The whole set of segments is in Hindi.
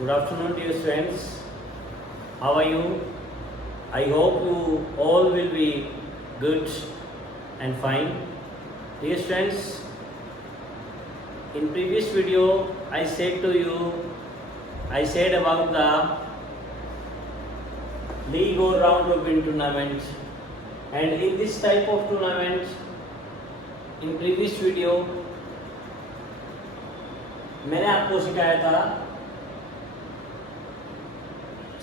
Good afternoon, dear friends. How are you? I hope you all will be good and fine. Dear friends, in previous video I said about the league or round robin tournament, and in this type of tournament, in previous video मैंने आपको सिखाया था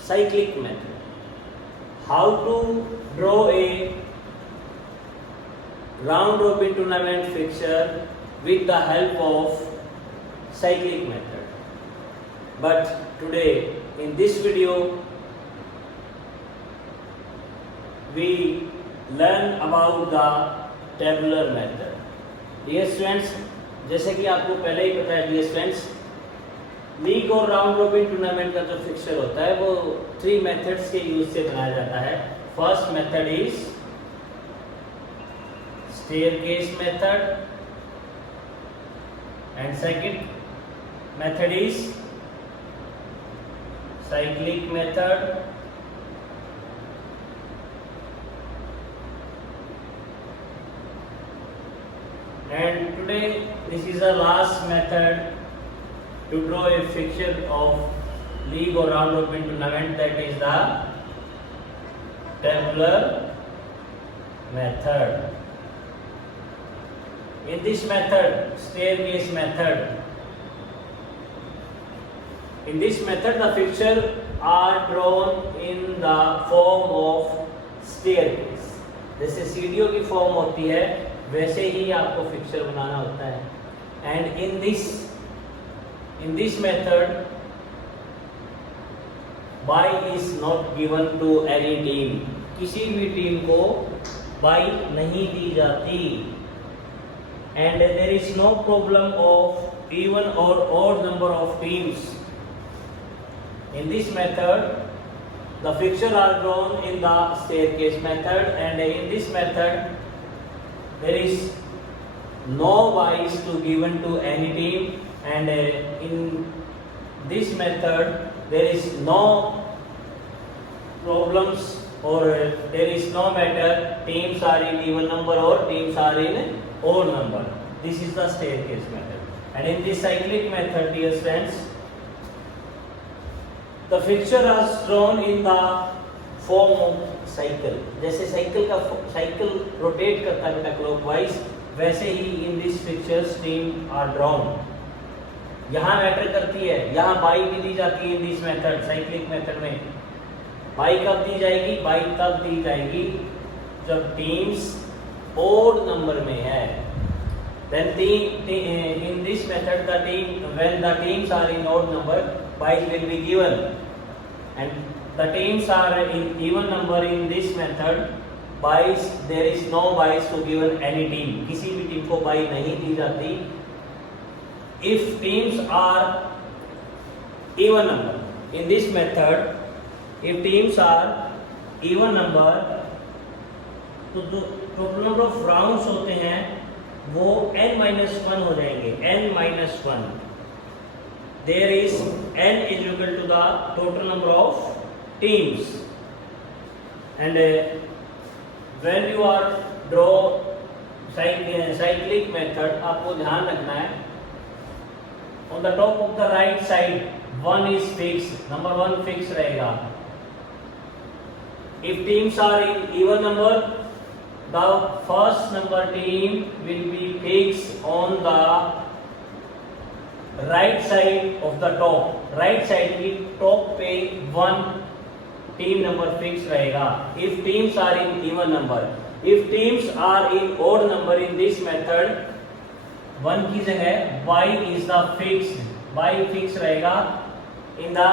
cyclic method, how to draw a round robin tournament fixture with the help of cyclic method. But today in this video we learn about the tabular method. Dear students, जैसे कि आपको पहले ही पता है डियर स्टूडेंट्स, लीग और राउंड रोबिन टूर्नामेंट का जो फिक्सचर होता है वो 3 मेथड्स के यूज से बनाया जाता है. First method is staircase method and second method is cyclic method and today this is the last method to draw a fixture of league or round robin tournament, that is the tabular method. In this method, staircase method, in this method the fixture are drawn in the form of staircase. जैसे सीढ़ियों की फॉर्म होती है वैसे ही आपको फिक्सचर बनाना होता है. And in this method bye is not given to any team. किसी भी टीम को बाई नहीं दी जाती. And there is no problem of even और odd number of teams. In this method the fixture are drawn in the staircase method, and in this method there is no buys to given to any team, and in this method there is no problems or there is no matter teams are in even number or teams are in odd number. This is the staircase method. And in this cyclic method, dear friends, the fixture is drawn in the form of cycle. जैसे साइकिल रोटेट करता है बेटा क्लॉकवाइज, वैसे ही in this fixtures team are drawn. यहाँ मैटर करती है, यहाँ बाई भी दी जाती है. In this method, cyclic method में बाई कब दी जाएगी? बाई तब दी जाएगी जब टीम्स ओड नंबर में है. Then in this method when the teams are in odd number, buys will be given, and the teams are in even number. In this method, buys, there is no buys to given any team. किसी भी टीम को buy नहीं दी जाती. If teams are even number, in this method, if teams are even number, तो total number of rounds होते हैं वो n-1 हो जाएंगे. n-1, there is n is equal to the total number of teams. And when you are draw cyclic method, आपको ध्यान रखना है, on the top of the right side 1 is fixed, number 1 fixed रहेगा. If teams are in even number, the first number team will be fixed on the right side of the top. right side की top पे 1 team number fixed रहेगा. If teams are in even number, if teams are in odd number, in this method 1 की जगह y is the fixed, y fixed रहेगा in the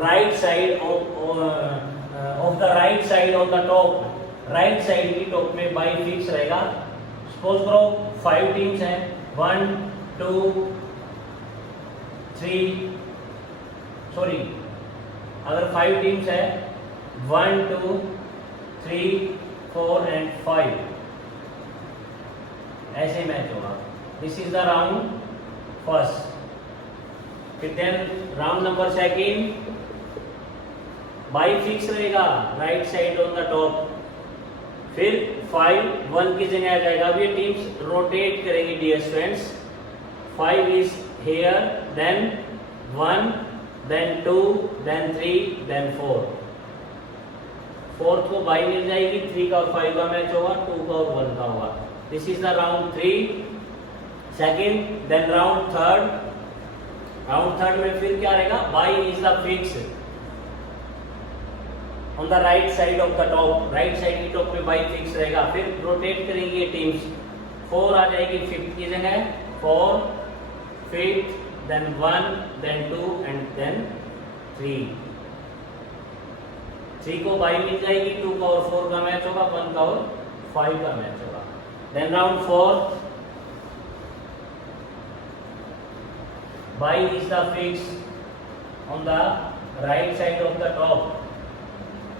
right side of the right side on the top. Right side की टॉप में बाई फिक्स रहेगा. सपोज करो 5 टीम्स हैं, 1 2 3, सॉरी, अगर 5 टीम्स है 1 2 3 4 and 5, ऐसे मैच होगा. This is the round first. फिर then round number second, bye fix रहेगा right side on the top, फिर 5 1 की जगह आ जाएगा। अब ये टीम्स रोटेट करेंगी dear students. 5 is here, then 1, then 2, then 3, then 4। Fourth को बाई मिल जाएगी, 3 का और 5 का मैच होगा, 2 का और 1 का होगा। This is the round 3 second. Then round third. Round third में फिर क्या रहेगा, bye is the fix on the right side of the top, right side की टॉप पे बाई फिक्स रहेगा। फिर रोटेट करेंगे ये टीम्स, 4 आ जाएगी 5th की जगह, 4 5th, then 1, then 2 and then 3। 3 को बाई मिल जाएगी, 2 का और 4 का मैच होगा, 1 का और 5 का मैच होगा। Then round 4, bye is the fix on the right side of the top.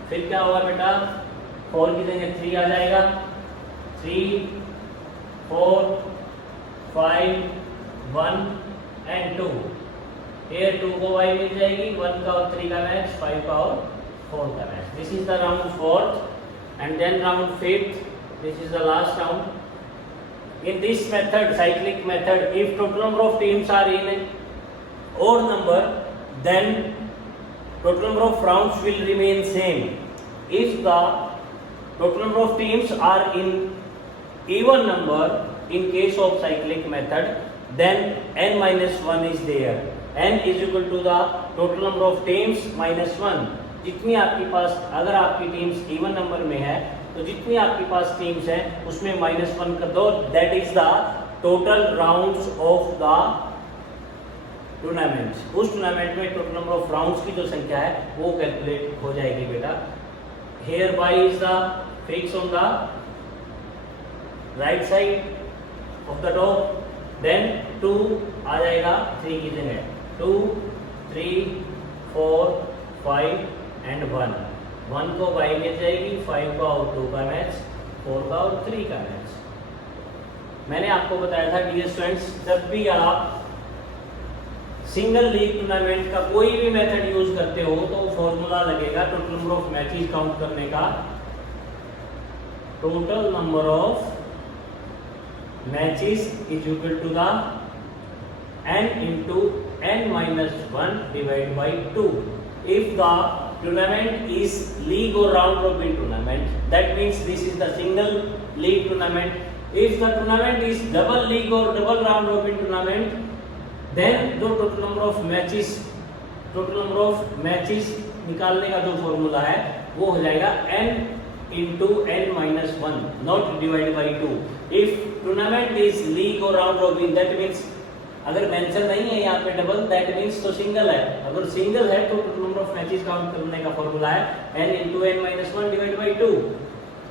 फिर क्या होगा बेटा, 4 की जगह 3 आ जाएगा, 3 4 5 1 एंड 2। here 2 को y मिल जाएगी, 1 का और 3 का मैच, 5 का और 4 का match. This is the round 4th and then round 5th, this is the last round. in this method, cyclic method, if total number of teams are in odd number, then total number of rounds will remain same. If the total number of teams are in even number, in case of cyclic method, then n minus 1 is there. n is equal to the total number of teams minus 1. जितनी आपके पास, अगर आपकी टीम्स इवन नंबर में है तो जितनी आपके पास टीम्स है उसमें -1 कर दो, that is the total rounds of the tournament. उस टूर्नामेंट में टोटल नंबर ऑफ राउंड्स की जो संख्या है वो कैलकुलेट हो जाएगी बेटा। Here bye is the fix on the right side of the top, then 2 आ जाएगा 3 की जगह, 2 3 4 5 एंड 1। 1 को बाई मिल जाएगी, 5 का और 2 का मैच, 4 का और 3 का मैच। मैंने आपको बताया था डियर स्टूडेंट्स, जब भी आप सिंगल लीग टूर्नामेंट का कोई भी मेथड यूज करते हो तो फॉर्मूला लगेगा total number of matches count करने का। Total number of matches is equal to the n into n minus 1 divided by 2. If the tournament is league or round robin tournament, that means this is the single league tournament. If the tournament is double league or double round robin tournament, then जो total number of matches निकालने का जो फॉर्मूला है वो हो जाएगा n into n minus 1, not divided by 2. If tournament is league or round robin, that means अगर मेंशन नहीं है यहाँ पे डबल, दैट मीन्स तो सिंगल है। अगर सिंगल है तो total number of matches count करने का फॉर्मूला है n into n minus 1 divided by 2।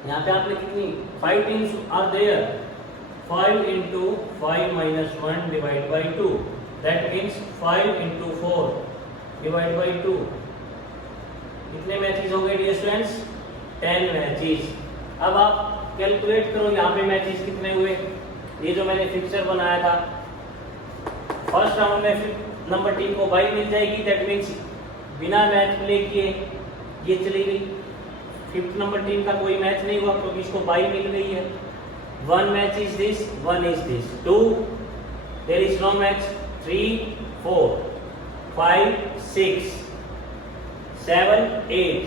यहाँ पे आपने कितनी 5 teams are there, 5 into 5 minus 1 divided by 2, that means 5 into 4 divided by 2। कितने मैचेस हो गए डियर स्टूडेंट्स? 10 मैचेस। अब आप कैलकुलेट करो यहाँ पे मैचेस कितने हुए। ये जो मैंने फिक्सर बनाया था, फर्स्ट राउंड में फिफ्थ नंबर टीम को बाई मिल जाएगी, दैट मीन्स बिना मैच प्ले किए ये चली गई। फिफ्थ नंबर टीम का कोई मैच नहीं हुआ क्योंकि इसको बाई मिल गई है। 1 match is this, 1 is this, 2 there is no match, 3 4 5 6 7 8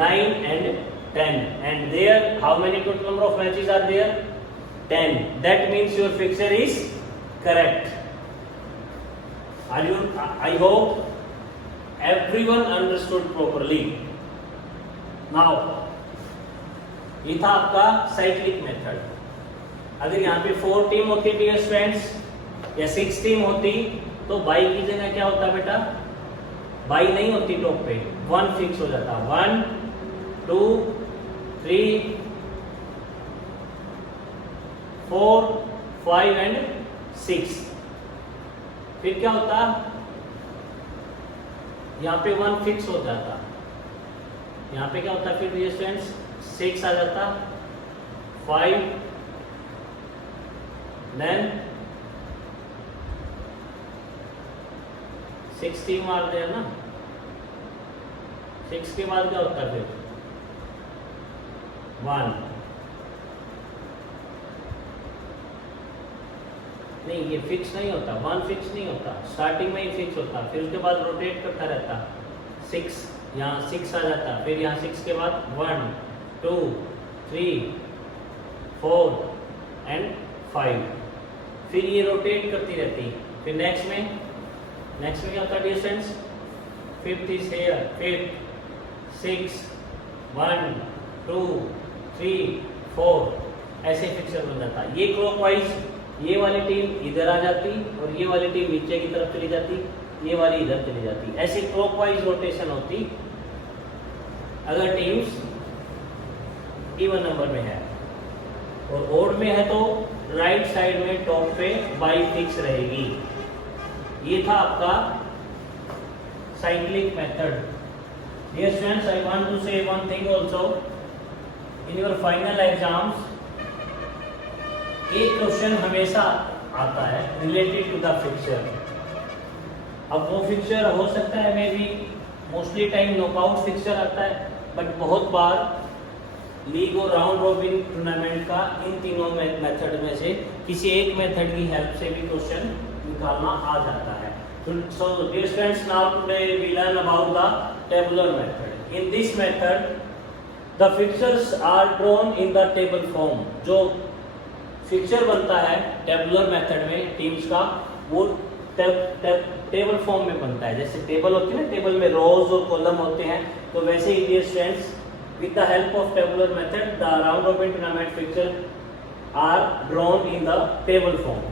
9 and 10 and there how many total number of matches are there? 10. That means your fixture is correct. I hope everyone understood properly. Now, ये था आपका साइक्लिक मेथड। अगर यहाँ पे 4 टीम होती डियर स्टूडेंट्स या 6 टीम होती तो बाई की जगह क्या होता बेटा? बाई नहीं होती टॉप पे, 1 फिक्स हो जाता। 1 2 3 4 5 एंड 6। फिर क्या होता? यहाँ पे 1 फिक्स हो जाता। यहाँ पे क्या होता फिर डियर स्टूडेंट्स? 6 आ जाता, 5 देन 16 मार दे ना, 6 के बाद क्या होता है फिर 1, नहीं ये फिक्स नहीं होता, 1 फिक्स नहीं होता, स्टार्टिंग में ही फिक्स होता, फिर उसके बाद रोटेट करता रहता, 6 यहाँ 6 आ जाता, फिर यहाँ 6 के बाद 1 2 3 4 एंड 5, फिर ये रोटेट करती रहती। फिर नेक्स्ट में क्या होता है distance, 5th is here, 5th 6 1 2 3 4 ऐसे फिक्सर बन जाता। ये क्लॉकवाइज ये वाली टीम इधर आ जाती और ये वाली टीम नीचे की तरफ चली जाती, ये वाली इधर चली जाती, ऐसी क्लॉकवाइज रोटेशन होती अगर टीम्स इवन नंबर में है। और ओड में है तो राइट साइड में टॉप पे बाई फिक्स रहेगी। ये था आपका cyclic method. Dear students, I want to say one thing also, in your final exams एक क्वेश्चन हमेशा आता है रिलेटेड टू द फिक्सर। अब वो फिक्सर हो सकता है may be mostly time knockout fixer आता है, बट बहुत बार लीग और राउंड रॉबिन टूर्नामेंट का इन तीनों मेथड में से किसी एक मेथड की हेल्प से भी क्वेश्चन निकालना आ जाता है। So dear students, now today we learn about the tabular method. In this method, the fixtures are drawn in the table form. जो फिक्सर बनता है टेबुलर मेथड में टीम्स का, वो टेबल फॉर्म में बनता है। जैसे टेबल होती है ना, टेबल में रोज और कॉलम होते हैं, तो वैसे ही dear students with the help of tabular method the round robin tournament fixture are drawn in the table form.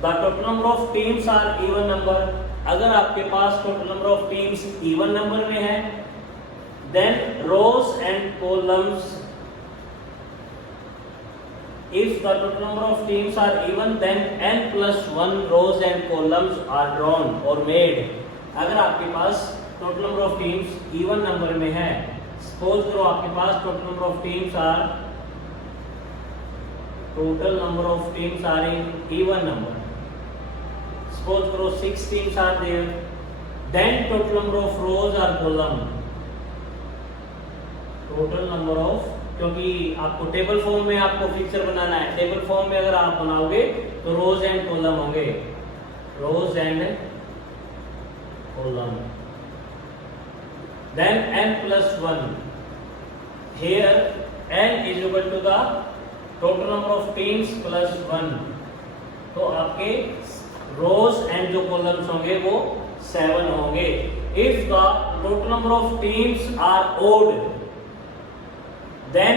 The total number of teams are even number. अगर आपके पास total number of teams even number में है, then rows and columns, if the total number of teams are even, then n plus 1 rows and columns are drawn or made. अगर आपके पास total number of teams even number में है, सपोज करो आपके पास total number of teams are in even number, suppose करो 6 teams are there, then total number of rows are column, total number of, क्योंकि आपको टेबल फॉर्म में आपको फिक्सर बनाना है, टेबल फॉर्म में अगर आप बनाओगे तो रोज एंड कॉलम होंगे, rows and column, then n plus 1, here n is equal to the total number of teams plus 1, तो आपके रोज एंड जो कॉलम्स होंगे वो 7 होंगे। if the total number of teams are odd, then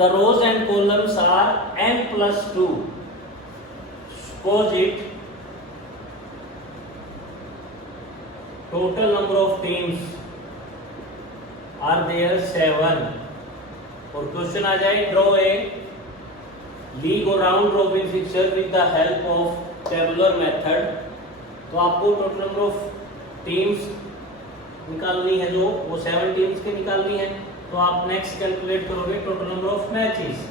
the rows and columns are n plus 2, suppose it total number of teams are there 7, और क्वेश्चन आ जाए ड्रॉ ए लीग और round robin fixer with the help of tabular method, तो आपको टोटल नंबर ऑफ टीम्स निकालनी है, जो वो 7 टीम्स के निकालनी है, तो आप नेक्स्ट कैलकुलेट करोगे total number of matches,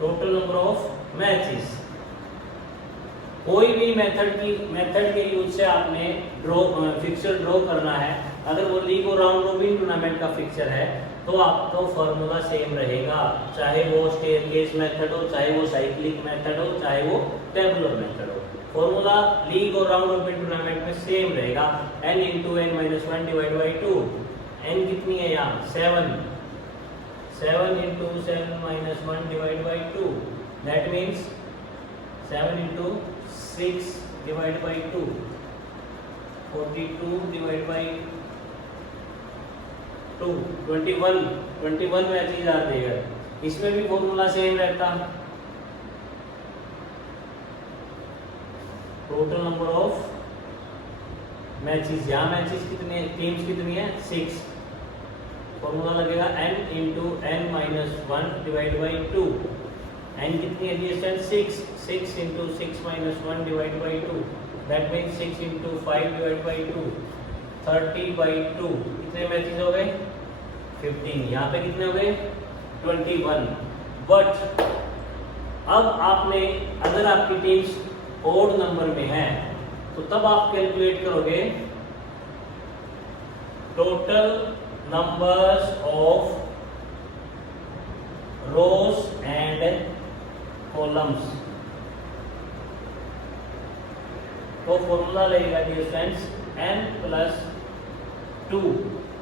total number of matches. कोई भी मेथड के यूज से आपने फिक्सर ड्रॉ करना है, अगर वो लीग और राउंड रॉबिन टूर्नामेंट का फिक्सर है तो आपका फॉर्मूला सेम रहेगा, चाहे वो स्टेयरकेस मेथड हो, चाहे वो साइक्लिक मेथड हो, चाहे वो टेबुलर मेथड हो, फॉर्मूला लीग और राउंड रॉबिन टूर्नामेंट में सेम रहेगा, n into n minus 1 divided by 2, n कितनी है यहाँ 7, 7 into 7 minus 1 divided by 2, that means 7 into 6 divided by 2, 42 divided by 2, 21 matches आ देगा। इसमें भी फॉर्मूला सेम रहता, टोटल नंबर ऑफ मैचेस, यहाँ मैचेस कितने, टीम्स कितनी है 6, फॉर्मूला लगेगा n into n minus 1 divided by 2, n कितनी है distance 6, 6 into 6 minus 1 divided by 2, that means 6 into 5 divided by 2, 30 by 2, कितने मैचेस हो गए 15, यहाँ पे कितने हो गए 21, बट अब आपने, अगर आपकी टीम्स ओड नंबर में है तो तब आप कैलकुलेट करोगे total numbers of rows and columns. तो फॉर्मूला लगेगा dear students n plus 2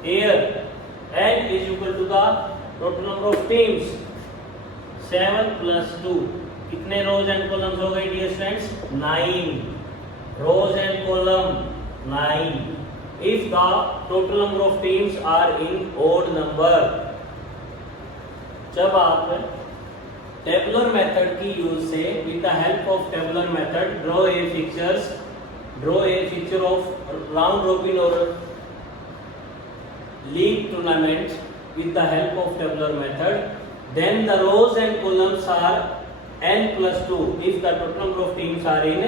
here n is equal to the total number of teams 7 plus 2 कितने रोज एंड कॉलम्स हो गए dear students 9 rows and column 9 if the total number of teams are in odd number। जब आप टेबुलर मेथड की यूज से with the help of tabular method draw a picture of round robin or league tournament with the help of tabular method, then the rows and columns are n plus 2 if the total number of teams are in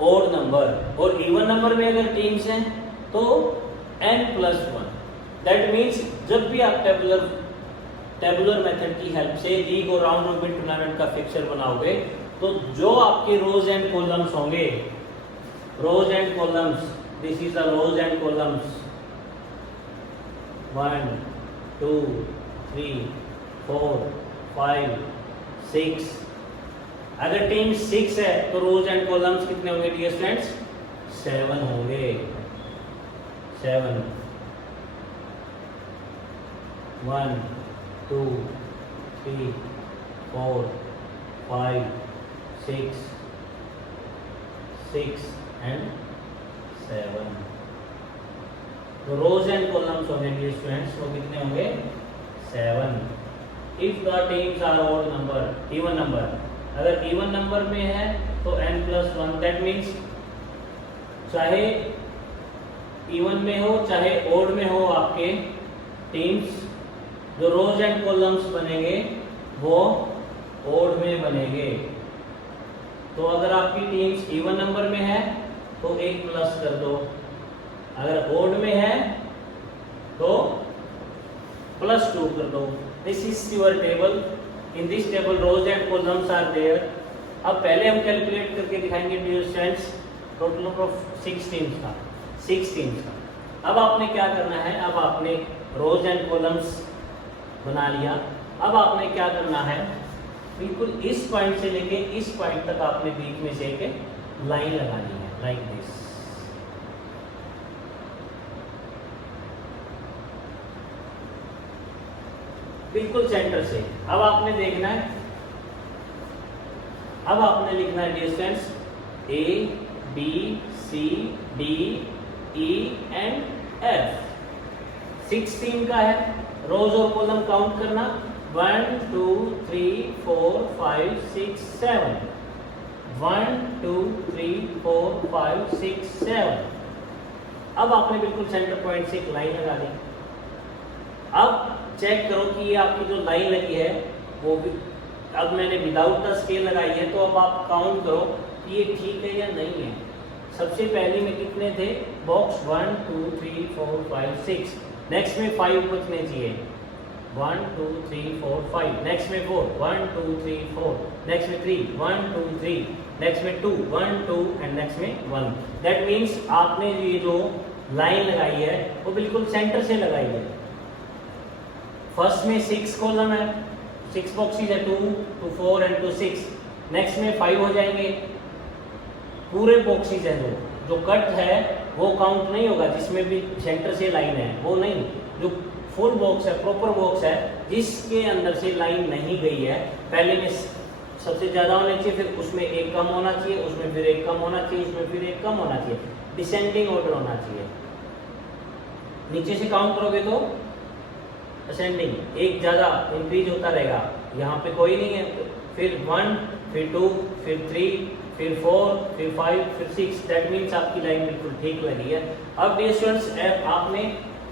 odd number, और even number में अगर teams हैं तो n plus 1। that means जब भी आप टेबुलर मेथड की हेल्प से लीग और राउंड रॉबिन टूर्नामेंट का फिक्सचर बनाओगे तो जो आपके रोज एंड कॉलम्स होंगे, rows and columns, this is the rows and columns 1 2 3 4 5 6। अगर टीम 6 है तो रोज एंड कॉलम्स कितने होंगे डियर स्टूडेंट्स 7 होंगे 7 1 2 3 4 5 6 6 and 7। तो रोज एंड कॉलम्स होंगे डियर स्टूडेंट्स वो कितने होंगे 7 if the teams are odd number even number. अगर इवन नंबर में है तो n plus 1 दैट मीन्स चाहे इवन में हो चाहे ऑड में हो आपके टीम्स जो रोज एंड कॉलम्स बनेंगे वो ओड में बनेंगे। तो अगर आपकी टीम्स इवन नंबर में है तो 1 प्लस कर दो, अगर ओड में है तो प्लस 2 कर दो। This is your table, in this table rows and columns are there. अब पहले हम कैलकुलेट करके दिखाएंगे dear students total number of 6 teams का। अब आपने क्या करना है, अब आपने रोज एंड कॉलम्स बना लिया। अब आपने क्या करना है, बिल्कुल इस पॉइंट से लेके इस पॉइंट तक आपने बीच में से एक लाइन लगानी है लाइक दिस। बिल्कुल सेंटर से। अब आपने देखना है, अब आपने लिखना है dear students A B C D E and F। 16 का है, रोज और कॉलम काउंट करना 1 2 3 4 5 6 7 1 2 3 4 5 6 7। अब आपने बिल्कुल सेंटर पॉइंट से एक लाइन लगा दी। अब चेक करो कि ये आपकी जो लाइन लगी है वो भी, अब मैंने विदाउट द स्केल लगाई है तो अब आप काउंट करो कि ये ठीक है या नहीं है। सबसे पहले में कितने थे बॉक्स 1 2 3 4 5 6, नेक्स्ट में 5 बचने चाहिए 1 2 3 4 5, नेक्स्ट में 4 1 2 3 4, नेक्स्ट में 3 1 2 3, नेक्स्ट में 2 1 2 एंड नेक्स्ट में 1। दैट मीन्स आपने ये जो लाइन लगाई है वो बिल्कुल सेंटर से लगाई है। फर्स्ट में 6 कॉलम है, 6 बॉक्सेस है 2 2 4 एंड 2 6, नेक्स्ट में 5 हो जाएंगे। पूरे बॉक्सेस है जो कट है वो काउंट नहीं होगा, जिसमें भी सेंटर से लाइन है वो नहीं, जो फुल बॉक्स है प्रॉपर बॉक्स है जिसके अंदर से लाइन नहीं गई है, पहले में सबसे ज्यादा होना चाहिए, फिर उसमें एक कम होना चाहिए, उसमें फिर एक कम होना चाहिए, उसमें फिर एक कम होना चाहिए, डिसेंडिंग ऑर्डर होना चाहिए। नीचे से काउंट करोगे तो असेंडिंग, एक ज्यादा इंक्रीज होता रहेगा, यहाँ पे कोई नहीं है, फिर 1 फिर 2 फिर 3 फिर 4 फिर 5 फिर 6। दैट मीन्स आपकी लाइन बिल्कुल ठीक लगी है। अब डियर स्टूडेंट्स आपने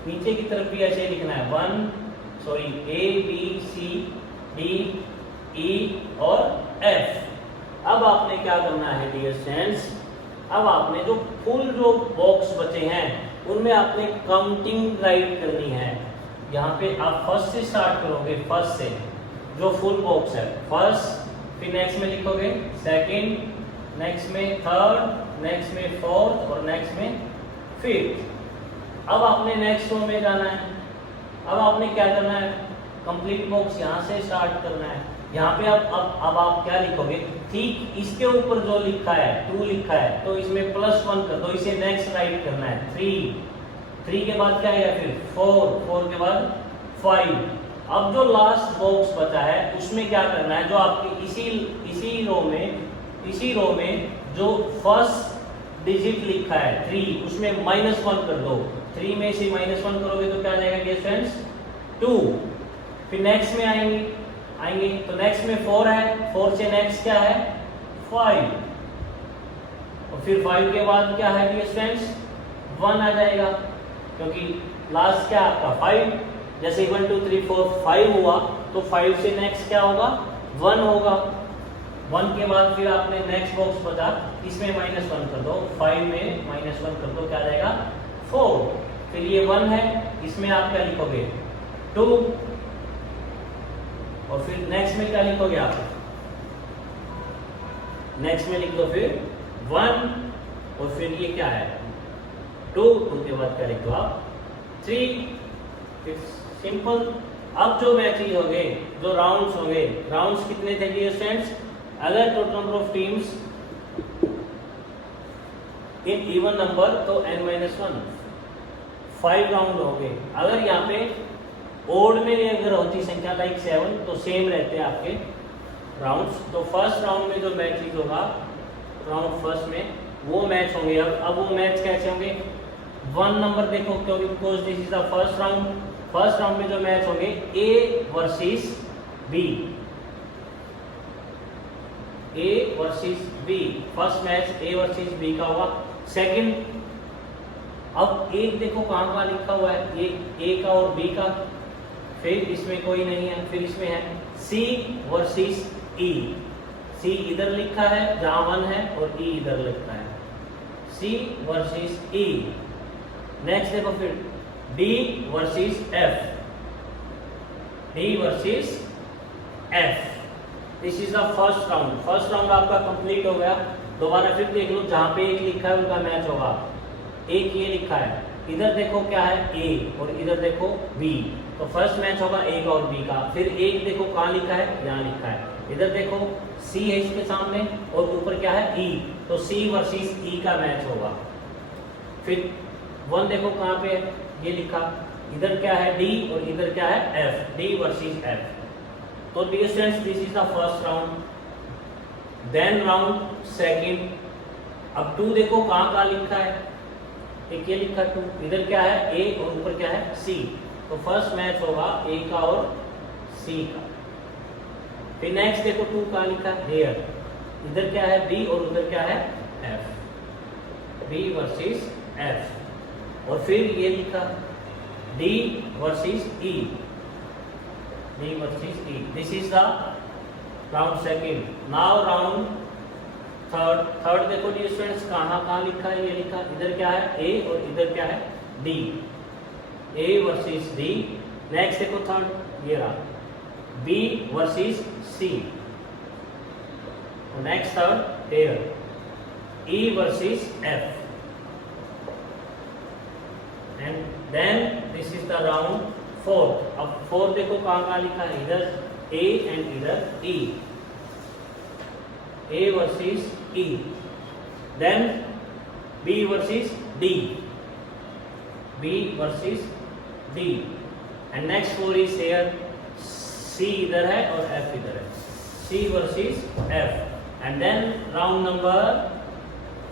नीचे की तरफ भी ऐसे लिखना है A B C D E और F। अब आपने क्या करना है डियर स्टूडेंट्स, अब आपने जो फुल जो बॉक्स बचे हैं उनमें आपने काउंटिंग राइट करनी है। यहाँ पे आप फर्स्ट से स्टार्ट करोगे, फर्स्ट से जो फुल बॉक्स है, फर्स्ट, फिर नेक्स्ट में लिखोगे सेकंड, नेक्स्ट में थर्ड, नेक्स्ट में फोर्थ और नेक्स्ट में फिफ्थ। अब आपने नेक्स्ट रो में जाना है। अब आपने क्या करना है, कंप्लीट बॉक्स यहाँ से स्टार्ट करना है। यहाँ पे अब आप क्या लिखोगे, ठीक इसके ऊपर जो लिखा है 2 लिखा है तो इसमें +1 कर दो, इसे नेक्स्ट राइट करना है 3 के बाद क्या है, फिर 4 के बाद 5। अब जो लास्ट बॉक्स बचा है उसमें क्या करना है, जो आपके इसी रो में जो फर्स्ट डिजिट लिखा है 3, उसमें -1 कर दो। 3 में से -1 करोगे तो क्या जाएगा डियर फ्रेंड्स, 2। फिर नेक्स्ट में आएंगे तो नेक्स्ट में 4 है, 4 से नेक्स्ट क्या है 5, और फिर 5 के बाद क्या है डियर फ्रेंड्स 1 आ जाएगा, क्योंकि लास्ट क्या आपका 5, जैसे 1 2 3 4 5 हुआ तो 5 से नेक्स्ट क्या होगा 1 होगा। 1 के बाद फिर आपने नेक्स्ट बॉक्स बचा, इसमें -1 कर दो, 5 में -1 कर दो, क्या आ जाएगा 4। फिर ये 1 है, इसमें आप क्या लिखोगे 2, और फिर नेक्स्ट में क्या लिखोगे आप, नेक्स्ट में लिख दो फिर 1, और फिर ये क्या है 2 के बाद क्या लिख दो आप 3। फिर सिंपल। अब जो मैचेस होंगे, जो राउंड्स होंगे, राउंड्स कितने थे डियर फ्रेंड्स, अगर total number of teams in even number तो n-1 5 राउंड होंगे। अगर यहाँ पे ओड में अगर होती संख्या लाइक 7 तो सेम रहते हैं आपके राउंड्स। तो फर्स्ट राउंड में जो मैचेस होगा, राउंड फर्स्ट में वो मैच होंगे। अब वो मैच कैसे होंगे, 1 नंबर देखो, क्योंकि because this is the first round. First round में जो मैच होंगे A versus B, A versus B, first match A versus B का होगा। सेकंड, अब एक देखो कहाँ कहाँ लिखा हुआ है, ये ए का और बी का, फिर इसमें कोई नहीं है, फिर इसमें है सी वर्सेस ई। सी इधर लिखा है जहां 1 है और ई इधर लिखा है, सी वर्सेस ई। नेक्स्ट देखो फिर D versus F, D versus F. This is the first round. First round आपका कंप्लीट हो गया। दोबारा फिर देख लो, जहां पे एक लिखा है उनका मैच होगा। एक ये लिखा है, इधर देखो क्या है ए और इधर देखो बी, तो फर्स्ट मैच होगा ए का और बी का। फिर एक देखो कहाँ लिखा है, यहाँ लिखा है, इधर देखो सी है इसके सामने और ऊपर क्या है ई, तो सी वर्सेस ई का मैच होगा। फिर 1 देखो कहाँ पे है, ये लिखा, इधर क्या है डी और इधर क्या है एफ, डी वर्सेस एफ। तो dear students, this is the first round. Then round second. अब 2 देखो कहाँ कहाँ लिखा है, एक ये लिखा 2, इधर क्या है ए और ऊपर क्या है सी, तो फर्स्ट मैच होगा ए का और सी का। फिर नेक्स्ट देखो 2 कहाँ लिखा है हेयर, इधर क्या है बी और उधर क्या है एफ, बी वर्सेस एफ। और फिर ये लिखा D versus E, D versus E. This is the round second. Now round third देखो डियर स्टूडेंट्स, कहाँ लिखा है, ये लिखा, इधर क्या है ए और इधर क्या है D, A versus D. Next देखो थर्ड, ये रहा B versus C. Next third here, E versus F. And then this is the round fourth. अब फोर्थ देखो कहाँ लिखा है, इधर ए एंड इधर E, A versus E. Then B versus D, B versus D. And next 4 is here, C इधर है और एफ इधर है, C versus F. And then round number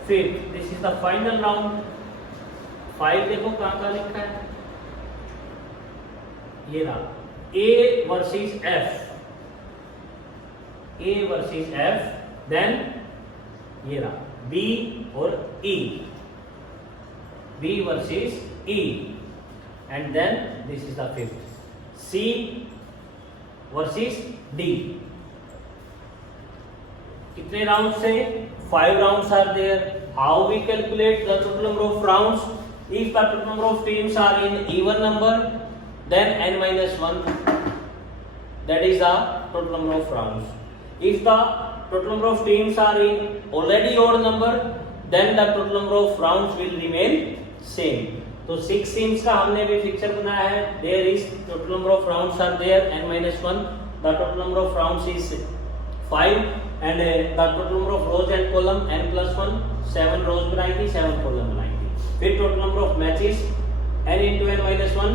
5, this is the final round. 5 देखो कहाँ लिखा है, ये रहा A versus F, A versus F. Then ये रहा बी और E, B versus E. And then this is the fifth, C versus D. कितने राउंड से, 5 rounds are there. How we calculate the total number of rounds? If the total number of teams are in even number, then n-1, that is the total number of rounds. If the total number of teams are in already odd number, then the total number of rounds will remain same. तो 6 teams का हमने भी फिक्चर बनाया है. There is total number of rounds are there n-1. The total number of rounds is 5 and the total number of rows and column n+1. 7 rows बनाई थी, 7 column बनाई थी. फिर total number of matches n into n-1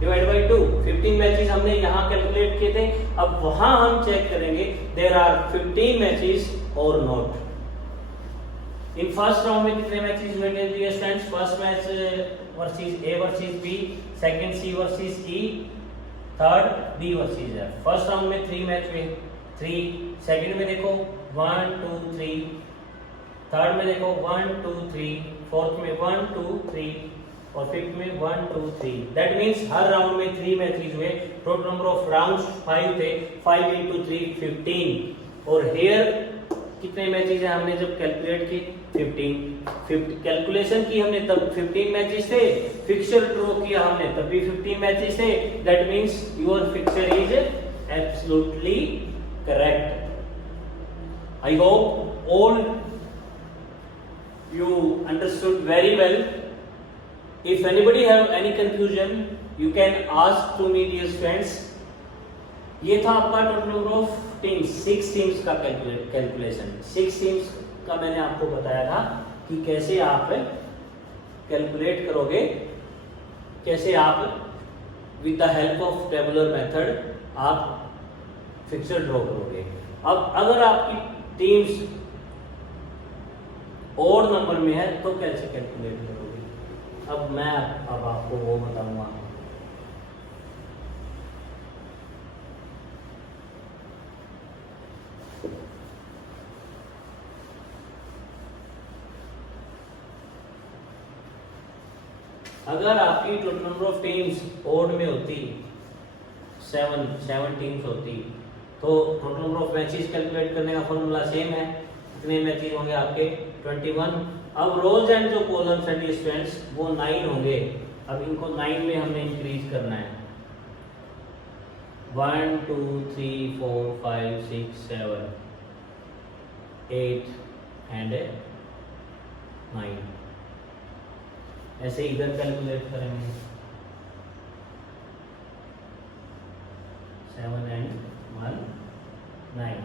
divide by 2. 15 matches हमने यहाँ कैलकुलेट किए थे. अब वहां हम चेक करेंगे देयर आर 15 मैचेस और नॉट. इन फर्स्ट राउंड में कितने मैचेस हुए थे dear students? First match versus A versus B, second C versus E, third D versus F. First round में 3 मैच हुए, 3. सेकंड में देखो 1 2 3, थर्ड में देखो 1 2 3, फोर्थ में 1 2 3 और फिफ्थ में 1 2 3. दैट मींस हर राउंड में 3 मैचेस हुए. टोटल नंबर ऑफ राउंड्स 5 थे. 5 into 3 15. और हेयर कितने मैचेस हैं हमने जब कैलकुलेट की? 15. कैलकुलेशन की हमने तब 15 मैचेस थे. फिक्चर ड्रॉ किया हमने तब भी 15 मैचेस थे. That means your fixture is absolutely correct. I hope all you understood very well. If anybody have any confusion, you can ask to me, dear friends. ये था आपका total number of teams. 6 teams का कैलकुलेशन. 6 टीम्स का मैंने आपको बताया था कि कैसे आप कैलकुलेट करोगे, कैसे आप with the help of tabular method आप फिक्चर ड्रॉ करोगे. अब अगर आपकी टीम्स और नंबर में है तो कैसे कैलकुलेट करोगे? अब मैं अब आपको वो बताऊंगा. अगर आपकी total number of teams odd में होती 7 टीम्स होती तो total number of matches calculate करने का फॉर्मूला सेम है. कितने मैचेस होंगे आपके? 21. अब रोज एंड जो कॉलम्स हैं डियर स्टूडेंट्स वो 9 होंगे. अब इनको 9 में हमने इंक्रीज करना है. 1 2 3 4 5 6 7 8 एंड 9. ऐसे इधर कैलकुलेट करेंगे 7 एंड 1 9.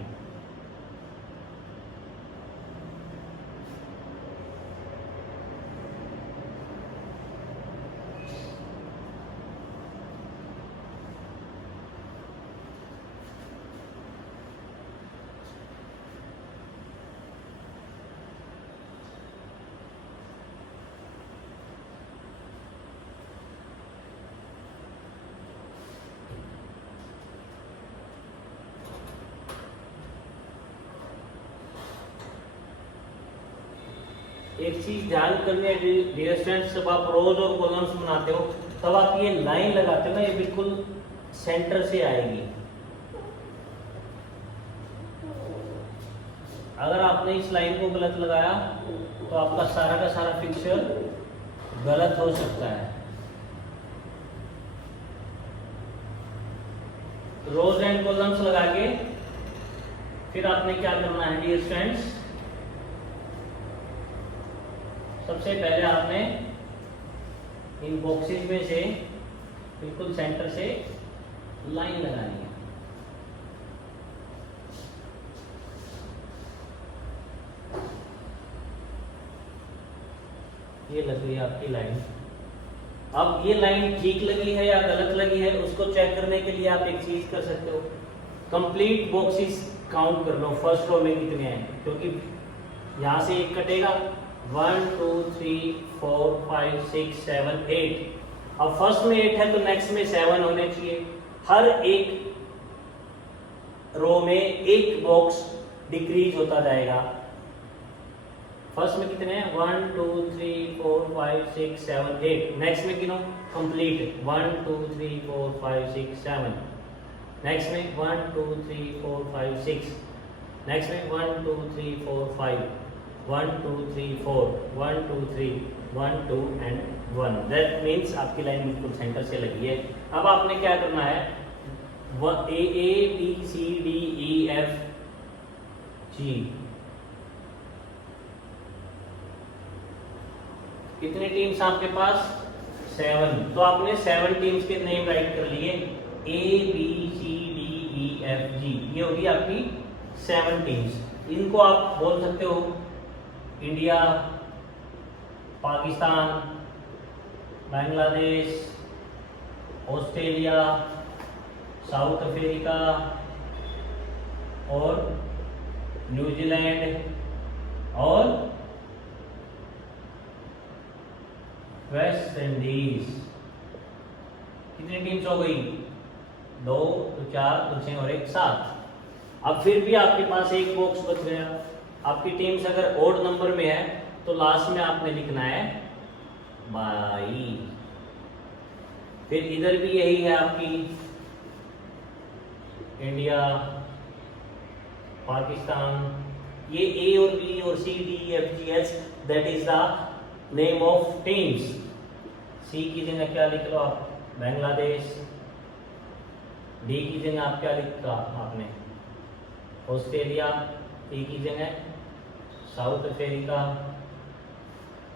एक चीज ध्यान करनी है डियर स्टूडेंट्स, जब आप रोज और कॉलम्स बनाते हो तब आप ये लाइन लगाते हो ना, ये बिल्कुल सेंटर से आएगी. अगर आपने इस लाइन को गलत लगाया तो आपका सारा का सारा पिक्चर गलत हो सकता है. रोज एंड कॉलम्स लगा के फिर आपने क्या करना है डियर स्टूडेंट्स? सबसे पहले आपने इन बॉक्सेस में से बिल्कुल सेंटर से लाइन लगानी है. ये लग रही है आपकी लाइन. अब ये लाइन ठीक लगी है या गलत लगी है उसको चेक करने के लिए आप एक चीज कर सकते हो. कंप्लीट बॉक्सेस काउंट कर लो. फर्स्ट रो में कितने हैं, क्योंकि यहां से एक कटेगा. 1 2 3 4 5 6 7 8. अब फर्स्ट में 8 है तो नेक्स्ट में 7 होने चाहिए. हर एक रो में एक बॉक्स डिक्रीज होता जाएगा. फर्स्ट में कितने हैं? 1 2 3 4 5 6 7 8. नेक्स्ट में कितने? कंप्लीट 1 2 3 4 5 6 7. नेक्स्ट में 1 2 3 4 5 6. नेक्स्ट में 1 2 3 4 5. 1 2 3 4 1 2 3 1 2 एंड 1. दैट मीन्स आपकी लाइन बिल्कुल सेंटर से लगी है. अब आपने क्या करना है? A B C D E F G। कितने टीम्स आपके पास? 7। तो आपने 7 टीम्स के नेम राइट कर लिए, ABCDEFG। ये होगी आपकी 7 टीम्स। इनको आप बोल सकते हो India, Pakistan, Bangladesh, Australia, south Africa और न्यूजीलैंड और वेस्ट इंडीज। कितनी टीम्स हो गई? 2, तो 4, तो 6 और 1, 7। अब फिर भी आपके पास एक बॉक्स बच गया। आपकी टीम्स अगर ओड नंबर में है तो लास्ट में आपने लिखना है 22। फिर इधर भी यही है आपकी इंडिया, पाकिस्तान। ये A और B और C D E F G H that is the name of teams. C की जगह क्या लिख लो आप? बांग्लादेश। D की जगह आप क्या लिखा आपने? ऑस्ट्रेलिया। E की जगह साउथ अफ्रीका।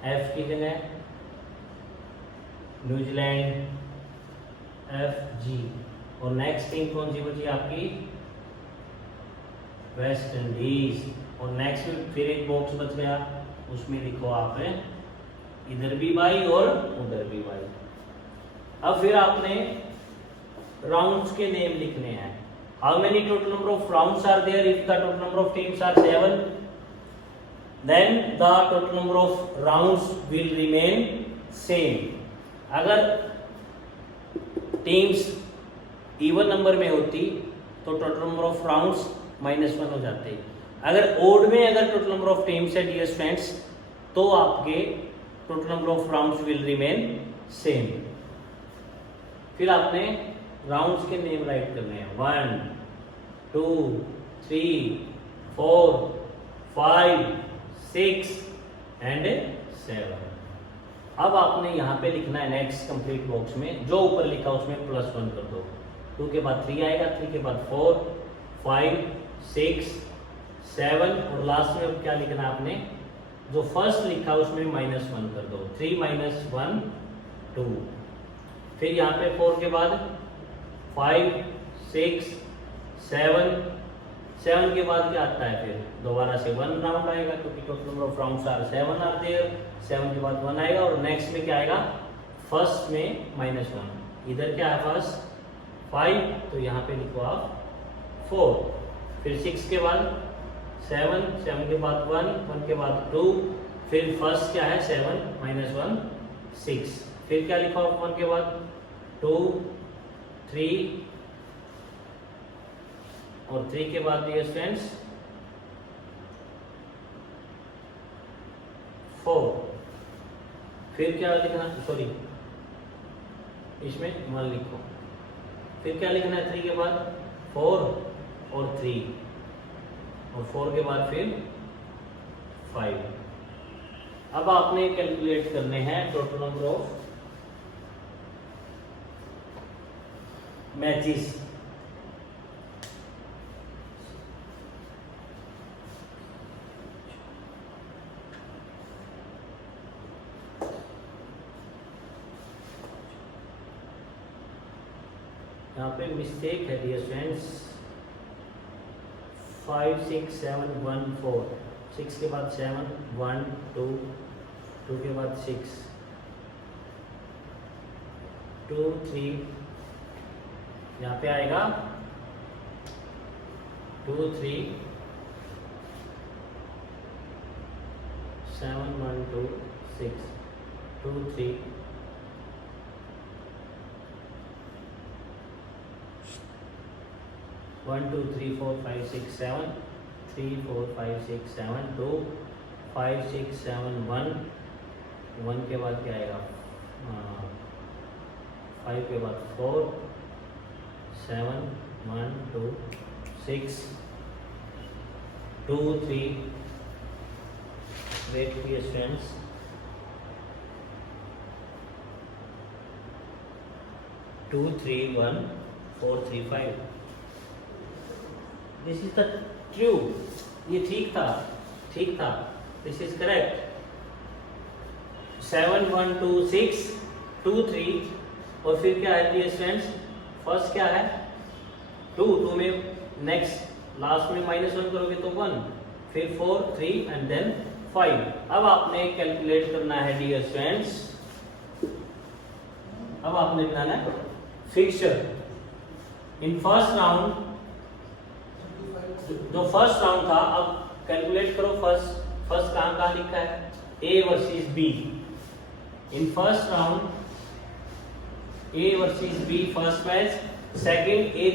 F की जगह न्यूजीलैंड। FG। और नेक्स्ट टीम कौन सी बची आपकी? West Indies. और नेक्स्ट फिर एक बॉक्स बच गया, उसमें लिखो आप इधर भी बाई और उधर भी बाई। अब फिर आपने राउंड्स के नेम लिखने हैं। How many total number of rounds are there? If the total number of teams are 7, then the total number of rounds will remain same. अगर टीम्स इवन नंबर में होती तो टोटल नंबर ऑफ राउंड्स -1 हो जाते। अगर ओड में अगर टोटल नंबर ऑफ टीम्स है डियर फ्रेंड्स, तो आपके total number of rounds will remain same. फिर आपने राउंड्स के नेम राइट करने हैं 1, 2, 3, 4, 5, 6 एंड 7। अब आपने यहाँ पे लिखना है नेक्स्ट कंप्लीट बॉक्स में, जो ऊपर लिखा उसमें +1 कर दो। 2 के बाद 3 आएगा, 3 के बाद 4, 5, 6, 7 और लास्ट में अब क्या लिखना है आपने? जो फर्स्ट लिखा उसमें -1 कर दो। 3 - 1 2। फिर यहाँ पे 4 के बाद 5, 6, 7 के बाद क्या आता है? फिर दोबारा से 1 राउंड आएगा, क्योंकि total number of rounds are 7 are there. 7 के बाद 1 आएगा और नेक्स्ट में क्या आएगा? फर्स्ट में -1। इधर क्या है फर्स्ट? 5, तो यहाँ पे लिखो आप 4। फिर 6 के बाद 7, 7 के बाद 1, 1 के बाद 2। फिर फर्स्ट क्या है? 7 - 1 6। फिर क्या लिखा आप 1 के बाद? 2, 3 और 3 के बाद डियर फ्रेंड्स 4। फिर क्या लिखना? सॉरी, इसमें 1 लिखो। फिर क्या लिखना है? 3 के बाद 4 और 3 और 4 के बाद फिर 5। अब आपने कैलकुलेट करने हैं टोटल नंबर ऑफ मैचेस। यहाँ पे मिस्टेक है डियर फ्रेंड्स। 5, 6, 7, 1, 4। 6 के बाद 7, 1, 2, 2 के बाद 6, 2, 3। यहाँ पे आएगा 2, 3, 7, 1, 2, 6, 2, 3, 1, 2, 3, 4, 5, 6, 7, 3, 4, 5, 6, 7, 2, 5, 6, 7, 1, 1 के बाद क्या आएगा? 5 के बाद 4, 7, 1, 2, 6, 2, 3, wait dear friends, 2, 3, 1, 4, 3, 5। This is the true, ये ठीक था, ठीक था, दिस इज करेक्ट। 7 1 2 6 2 3 और फिर क्या है डियर स्टूडेंट्स, फर्स्ट क्या है 2 में नेक्स्ट लास्ट में -1 करोगे तो 1, फिर 4 3 एंड देन 5। अब आपने कैलकुलेट करना है डियर स्टूडेंट्स, अब आपने बनाना है फिक्सचर इन फर्स्ट राउंड। जो फर्स्ट राउंड था, अब कैलकुलेट करो फर्स्ट कहाँ लिखा है, A versus B. In first round A versus B first match, second A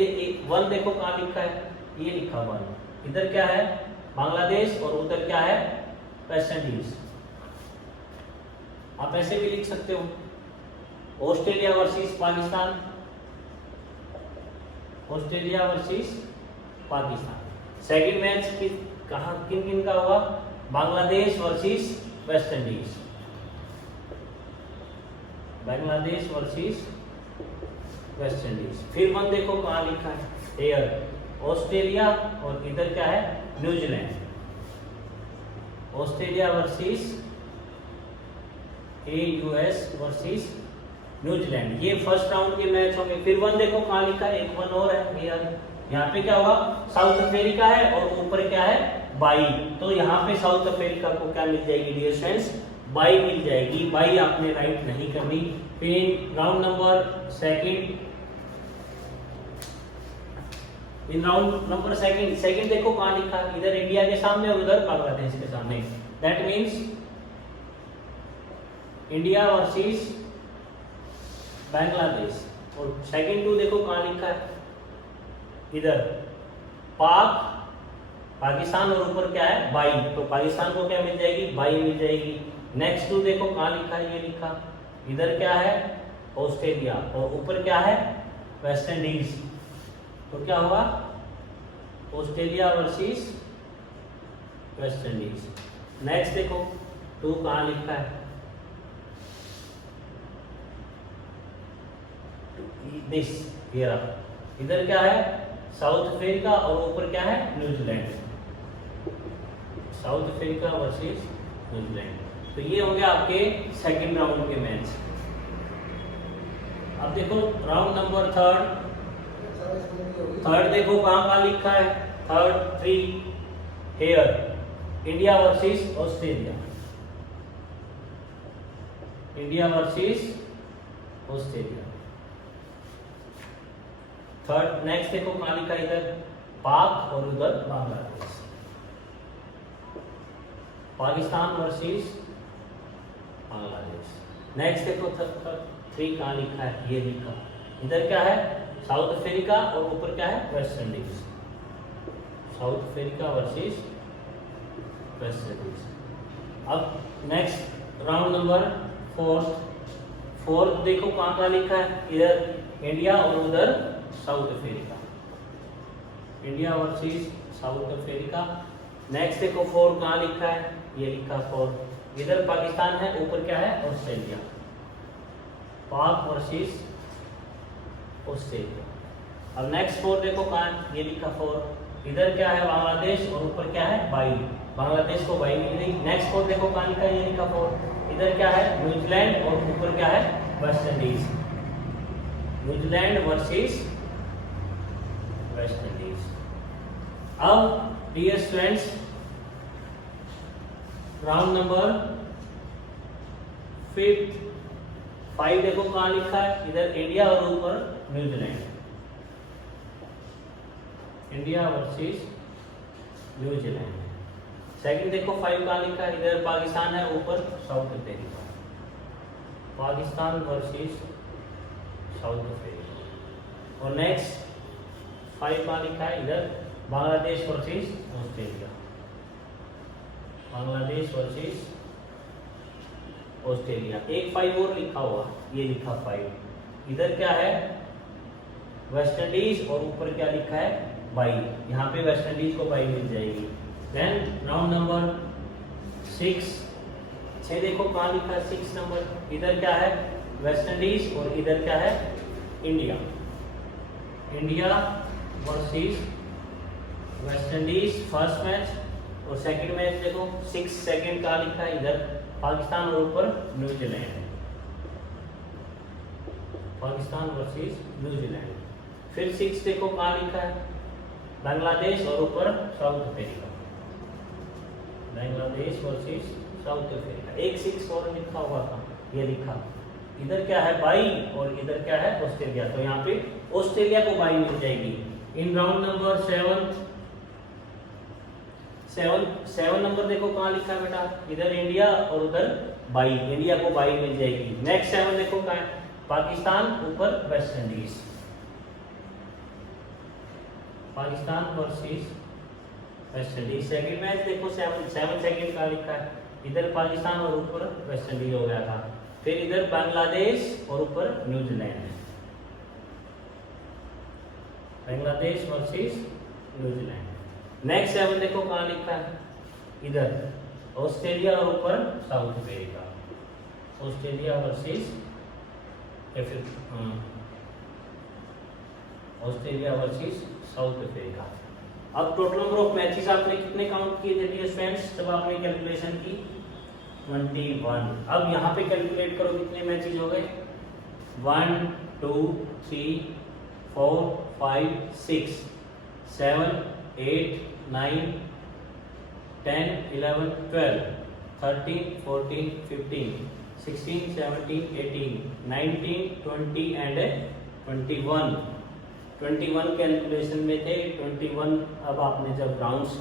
1 देखो कहाँ लिखा है, ये लिखा 1। इधर क्या है बांग्लादेश और उधर क्या है वेस्ट इंडीज। आप ऐसे भी लिख सकते हो Australia versus Pakistan, Australia versus Pakistan. Second match किन किन का हुआ, Bangladesh versus West Indies, Bangladesh versus West Indies. फिर 1 देखो कहाँ लिखा है, एयर ऑस्ट्रेलिया और इधर क्या है New Zealand, Australia versus US versus New Zealand. ये फर्स्ट राउंड के मैच होंगे। फिर 1 देखो कहाँ लिखा है, एक 1 और है एयर, यहाँ पे क्या हुआ साउथ अफ्रीका है और ऊपर क्या है 22, तो यहाँ पे साउथ अफ्रीका को क्या मिल जाएगी डियर स्टूडेंट्स, 22 मिल जाएगी। 22 आपने राइट नहीं करनी। फिर round number second, in round number second देखो कहाँ लिखा, इधर इंडिया के सामने और उधर बांग्लादेश के सामने। That means India versus Bangladesh. और सेकंड 2 देखो कहाँ लिखा है, इधर पाकिस्तान और ऊपर क्या है 22, तो पाकिस्तान को क्या मिल जाएगी 22 मिल जाएगी। नेक्स्ट 2 देखो कहाँ लिखा है, ये लिखा, इधर क्या है ऑस्ट्रेलिया और ऊपर क्या है वेस्ट इंडीज, तो क्या हुआ Australia versus West Indies. Next देखो 2 कहाँ लिखा है, दिस ये रहा, इधर क्या है साउथ अफ्रीका और ऊपर क्या है New Zealand, south Africa versus New Zealand. तो ये होंगे आपके सेकंड राउंड के मैच। अब देखो राउंड नंबर थर्ड देखो कहाँ लिखा है, third 3 here India versus Australia, India versus Australia. Third next देखो कहाँ लिखा है, इधर पाक और उधर बांग्लादेश, पाकिस्तान वर्सेस बांग्लादेश। नेक्स्ट देखो 3 कहाँ लिखा है, ये लिखा, इधर क्या है साउथ अफ्रीका और ऊपर क्या है West Indies, south Africa versus West Indies. अब नेक्स्ट राउंड नंबर फोर्थ देखो कहाँ लिखा है, इधर इंडिया और उधर south Africa, India versus south Africa. Next देखो 4 कहाँ लिखा है, ये लिखा 4, इधर पाकिस्तान है ऊपर क्या है ऑस्ट्रेलिया, पाक वर्सेस ऑस्ट्रेलिया। अब नेक्स्ट 4 देखो कहाँ, ये लिखा 4, इधर क्या है बांग्लादेश और ऊपर क्या है 22, बांग्लादेश को 22 मिल गई। नेक्स्ट 4 देखो कहाँ लिखा है, ये लिखा 4, इधर क्या है न्यूजीलैंड और ऊपर क्या है West Indies, New Zealand versus West Indies. अब डियर स्टूडेंट्स राउंड नंबर 5 देखो कहाँ लिखा है, इधर इंडिया और ऊपर New Zealand, India versus New Zealand. Second देखो 5 कहाँ लिखा है, इधर पाकिस्तान है ऊपर south Africa, Pakistan versus south Africa. और नेक्स्ट 5 कहाँ लिखा है, इधर Bangladesh versus Australia, Bangladesh versus Australia. एक 5 और लिखा हुआ, ये लिखा 5, इधर क्या है वेस्ट इंडीज और ऊपर क्या लिखा है 22, यहाँ पे वेस्ट इंडीज को 22 मिल जाएगी। देन राउंड नंबर 6 देखो कहाँ लिखा है 6 नंबर, इधर क्या है वेस्ट इंडीज और इधर क्या है India, India versus West Indies first match और सेकंड मैच देखो 6 सेकंड का लिखा है इधर पाकिस्तान और ऊपर न्यूजीलैंड, पाकिस्तान वर्सेस न्यूजीलैंड। फिर 6 देखो कहाँ लिखा है बांग्लादेश और ऊपर south Africa, Bangladesh versus south Africa. एक 6 और लिखा हुआ था, ये लिखा इधर क्या है बाई और इधर क्या है ऑस्ट्रेलिया, तो यहाँ पे ऑस्ट्रेलिया को बाई मिल जाएगी। इन राउंड नंबर 7 नंबर देखो कहाँ लिखा है बेटा, इधर इंडिया और उधर बाई, इंडिया को बाई मिल जाएगी। नेक्स्ट 7 देखो कहाँ है पाकिस्तान ऊपर West Indies, Pakistan versus West Indies. Second match देखो 7 सेकंड का लिखा है, इधर पाकिस्तान और ऊपर वेस्ट इंडीज हो गया था। फिर इधर बांग्लादेश और ऊपर New Zealand, Bangladesh versus New Zealand. Next 7 देखो कहाँ लिखा है, इधर ऑस्ट्रेलिया और ऊपर south Africa, Australia versus Australia versus south Africa. अब टोटल नंबर ऑफ मैचेस आपने कितने काउंट किए थे डियर फ्रेंड्स जब आपने कैलकुलेशन की 21। अब यहाँ पे कैलकुलेट करो कितने मैचेस हो गए 1 2 3 4 5 6 7 8 9 10 11 12 13 14 15 16 17 18 19 20 एंड 21 कैलकुलेशन में थे 21। अब आपने जब राउंड्स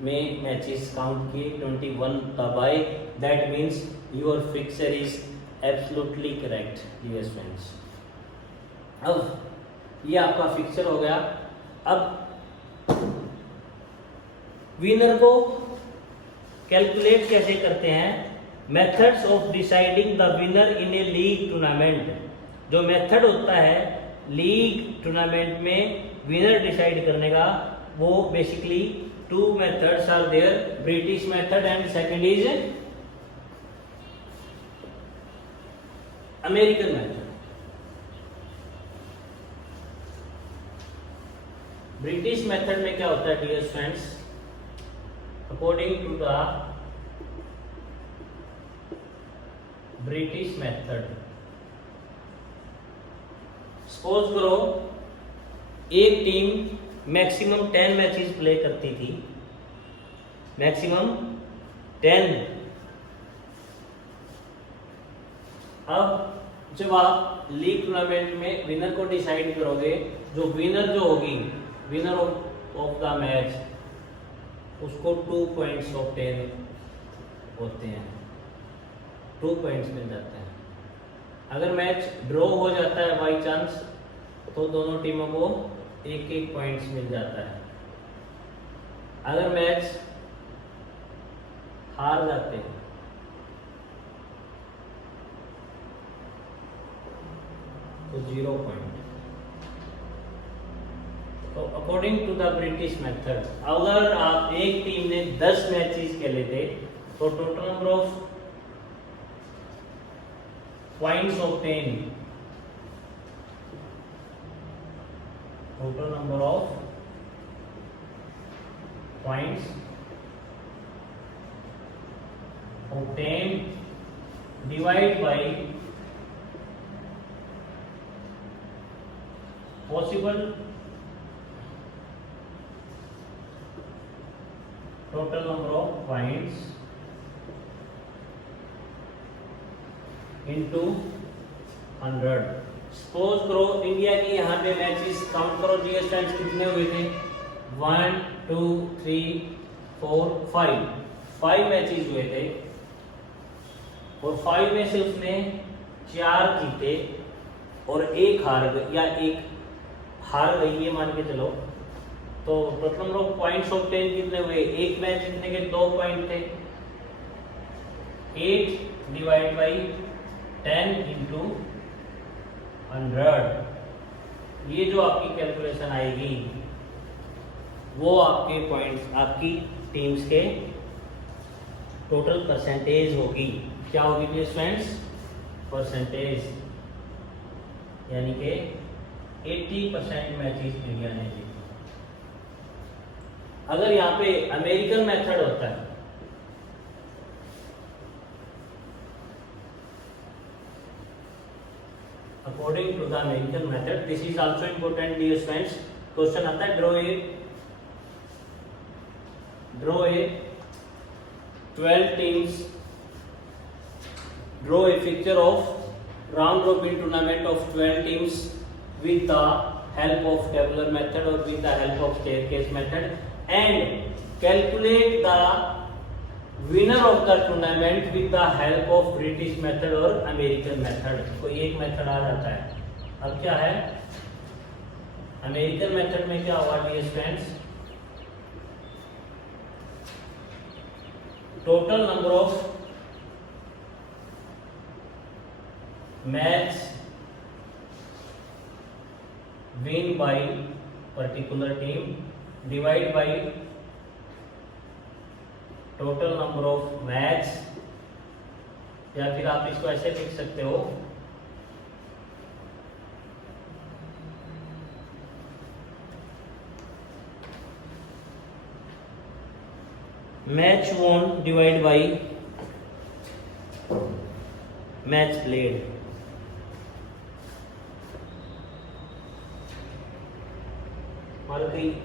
में मैचेस काउंट किए 21 तब आए, that means your fixture is absolutely correct dear friends. अब ये आपका फिक्सर हो गया। अब विनर को कैलकुलेट कैसे करते हैं, methods of deciding the winner in a league tournament. जो मेथड होता है लीग टूर्नामेंट में विनर डिसाइड करने का, वो basically 2 methods are there, British method and second is American method. British method में क्या होता है dear friends, according to the British method, suppose करो एक टीम मैक्सिमम 10 मैचेस प्ले करती थी, मैक्सिमम 10। अब जब आप लीग टूर्नामेंट में विनर को डिसाइड करोगे, जो विनर जो होगी, विनर ऑफ द मैच, उसको 2 पॉइंट्स ऑब्टेन होते हैं, 2 पॉइंट्स मिल जाते हैं। अगर मैच ड्रॉ हो जाता है बाई चांस, तो दोनों टीमों को 1-1 पॉइंट्स मिल जाता है। अगर मैच हार जाते हैं तो 0 पॉइंट। तो according to the British method, अगर आप एक टीम ने 10 मैचेस खेले थे तो total number of points obtain, total number of points obtain divide by possible total number of points into 100। Suppose करो इंडिया की यहाँ पे मैचेस काउंट करो डियर फ्रेंड्स कितने हुए थे 1 2 3 4 5 मैचेस हुए थे, और 5 में से उसने 4 जीते और 1 हार गई, या 1 हार गई, ये मान के चलो। तो total number of points obtain कितने हुए, एक मैच जीतने के 2 पॉइंट थे, 8 डिवाइड बाई 10 इंटू 100। ये जो आपकी कैलकुलेशन आएगी वो आपके पॉइंट्स, आपकी टीम्स के टोटल परसेंटेज होगी। क्या होगी डियर फ्रेंड्स, परसेंटेज, यानी कि 80% मैचेस इंडिया ने जीते। अगर यहाँ पे अमेरिकन मेथड होता है, according to the American method, this is also important dear students. Question आता है draw a 12 teams, draw a picture of round robin tournament of 12 teams with the help of tabular method or with the help of staircase method, and calculate the winner of the tournament with the help of British method or American method। कोई एक मेथड आ जाता है। अब क्या है, अमेरिकन मेथड में क्या हुआ dear students, total number of match win by particular team divide by total number of match, या फिर आप इसको ऐसे लिख सकते हो, match won divide by match played.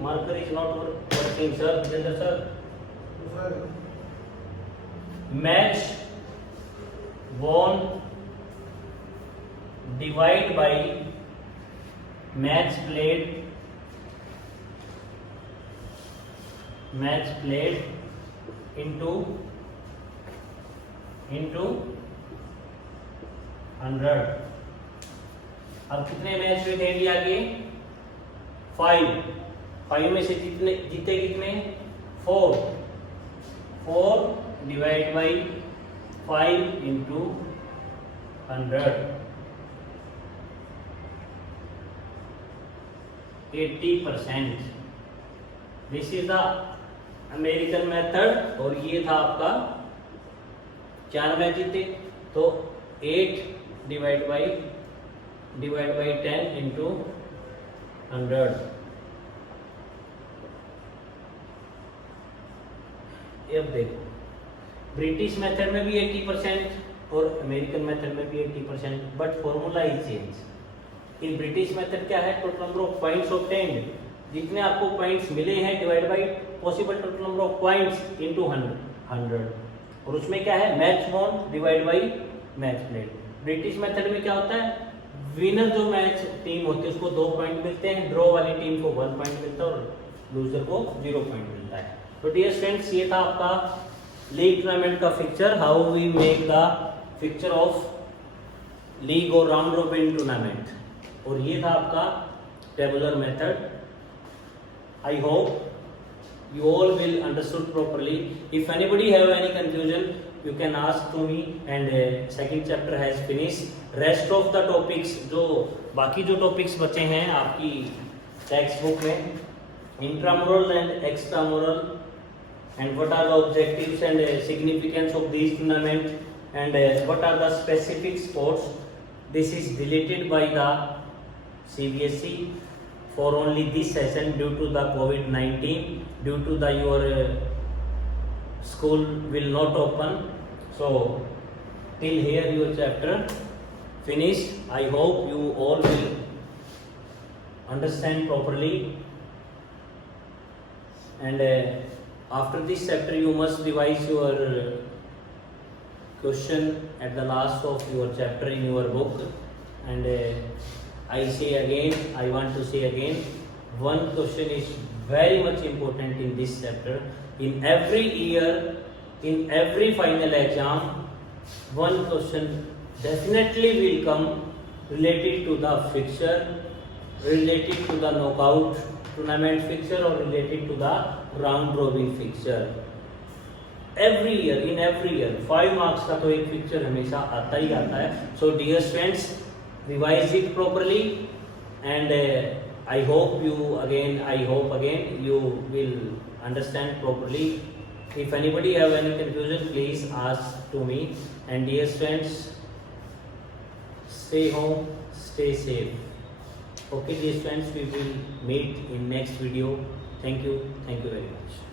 Marker is not working sir, Jitendra sir. Match won divide by match played, match played into 100। अब कितने मैच हुए थे इंडिया के, 5 में से जीते कितने, 4 divide by 5 into 100, 80%। This is the American method. और ये था आपका 4 मैच जीते, तो 8 डिवाइड बाई 10 into 100। अब देखो, ब्रिटिश मेथड में भी 80% और अमेरिकन मेथड में भी 80%, but formula is change. In British method क्या है, total number of points obtained, जितने आपको पॉइंट्स मिले हैं divide by possible total number of points into 100। और उसमें क्या है, match won divide by match played. British method में क्या होता है, विनर जो मैच टीम होती है उसको 2 पॉइंट मिलते हैं, ड्रॉ वाली टीम को 1 पॉइंट मिलता है और लूजर को 0 पॉइंट मिलता है। तो डियर स्टूडेंट्स, ये था आपका लीग टूर्नामेंट का picture, how we make the picture of league और राउंड रॉबिन टूर्नामेंट, और ये था आपका tabular method. I hope you all will understood properly. If anybody have any confusion, you can ask to me, and second chapter has finished. Rest of the topics, जो बाकी जो topics बचे हैं आपकी टेक्स्ट बुक में, intramural and extramural, and what are the objectives and significance of these tournament, and what are the specific sports, this is deleted by the CBSE for only this session due to the COVID-19, due to the your school will not open. So till here your chapter finished. I hope you all will understand properly, and after this chapter you must revise your question at the last of your chapter in your book. And I say again, I want to say again, one question is very much important in this chapter. In every year, in every final exam, one question definitely will come related to the fixture, related to the knockout tournament fixture, or related to the round robin fixture. Every year, in every year, 5 marks का तो एक fixture हमेशा आता ही आता है. So dear friends, revise it properly, and I hope again you will understand properly. If anybody have any confusion, please ask to me. And dear friends, stay home, stay safe. Okay dear friends, we will meet in next video. Thank you very much.